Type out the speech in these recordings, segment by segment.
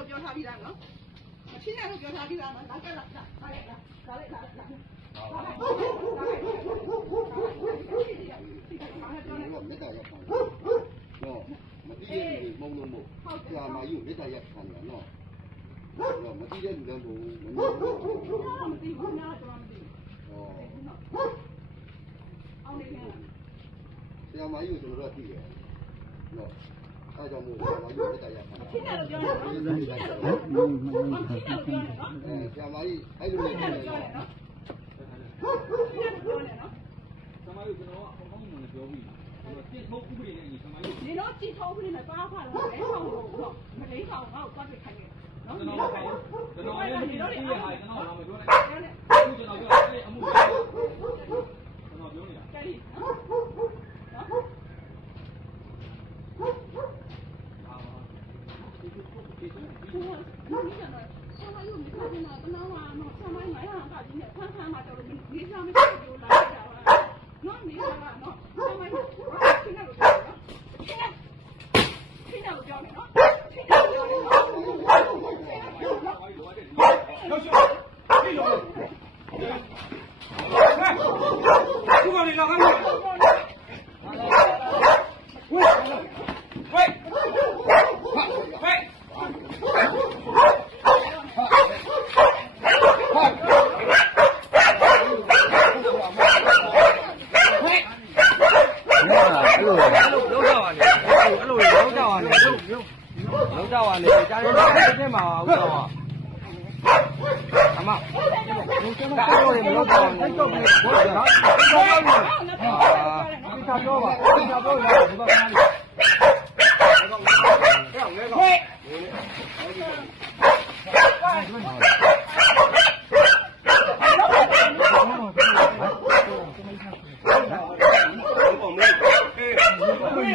လို့ပြောထားပြီးသားနော်မရှင်းနဲ့လို့ပြောထားပြီးသားနော်လာကြလာလာလာလိုက်လာလာလိုက်လာလိုက်လာလိုက်တော့မေတ္တာရပ်ခံတယ်နော်မတိတဲ့လူတွေမုံလို့မို့ဆရာမကြီးကိုမေတ္တာရပ်ခံတယ်နော်တော့မတိတဲ့လူလည်းမဟုတ်ဘူးမမြင်ဘူးမသိဘူးနားတော့မသိဘူးဟောအောင်နေပြန်ဆရာမကြီးကိုကျွန်တော်တို့သိတယ်နော် အဲကြောင့်မို့ဆရာမကြီးမေတ္တာရပ်ခံတယ်ရှင်းတယ်လို့ပြောတယ်နော်ရှင်းတယ်လို့ပြောတယ်နော်ရှင်းတယ်လို့ပြောတယ်နော်အဲဆရာမကြီးအဲ့လိုရှနေင်းတယ်တယ်လို့ပြောတယ်နော်ရှင်းတယ်လို့ပြောတယ်နော်ဆမားတို့ကျွန်တော်ကအကောင်းမှန်ပြောပြီးကျွန်တော်တစ်ထုတ်ဥပဒေနဲ့ညီဆမားတို့ဒီတော့ကြည့်ထုတ်ပြီးနေပါဖာလို့လဲဆောင်လို့တော့မလေးဆောင်ငါ့ကိုပတ်ပြခိုင်းတယ်နော်ကျွန်ဒီတော်တော့ကပဲကျွန်တော်လည်းဒီလိုပြရဟာကျွန်တော်ကမပြောနဲ့ကျန်တယ် အခုကျွန်တော်ပြောအဲ့အမှုကျွန်တော်ပြောနေတာ ကျန်တယ်နော်နော် အာ ဒီကနေ့ကဆ ရာမယူမိသားစုမှာတနာဝါနော်ဆရာမငါရတာဒီနေ့ဖန်ဆန်းမှာတော့ဒီစားမပြောလာတာနော်နေလာနော်ဆရာမယူရှင်းတယ်လို့ပြောတယ်နော်ရှင်းတယ်ရှင်းတယ်လို့ပြောတယ်နော်ရှင်းတယ်လို့ပြောတယ်နော် လောက်ရှော့ဒီလိုခုကနေလာခိုင်းဝေးဝေးဝေး အဲ့လိုအဲ့လိုလောက်ကြပါနဲ့အဲ့လိုလောက်ကြပါနဲ့လောက် ကြပါနဲ့ကြားရတဲ့မှာဥစ္စာအမအဲ့လိုမလောက်ကြပါနဲ့တော့ဘယ်တော့နော်ဒီသာတော့ပါဒီသာတော့ရဒီဘာမှမ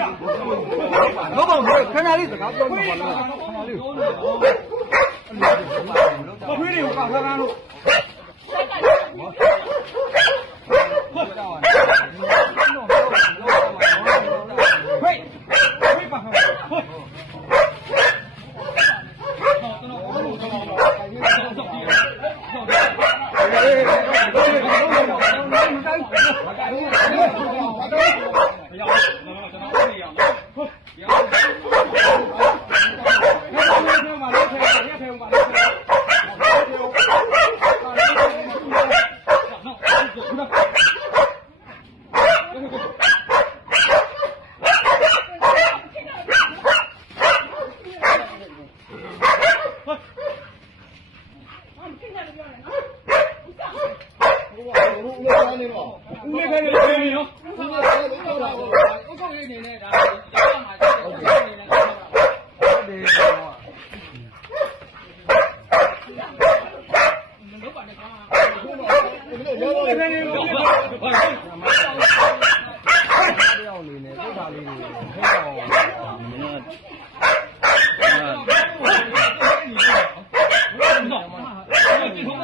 တော့ဘာလို့ခဏလေးစကားပြောနေပါလားခဏလေးမထွေးတွေကိုကောက်ထားကားလို့ဟေးဟေးပါဟေးဟေးဟောကျွန်တော်ဘာလို့ကျွန်တော်ဆောက်ကြည့်ရအောင်ဆောက်ကြည့်ရအောင်ကျွန်တော်ပြရအောင်ဟုတ်ရအောင်ဘယ်လိုလဲမှာလဲ ထဲရထဲမှာလဲထဲနော်ရှင်းတယ်လို့ပြောတယ်နော်ဥစ္စာဟိုကဘုရားနေတော့ဦးလေးပဲနေနေနော်ဘုရားလည်းတော့တာပေါ့ဥက္ကုတ်လေးနေနဲ့ဒါရောက်မှာ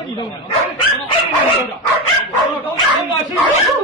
你都没有，我高兴，我高兴，我，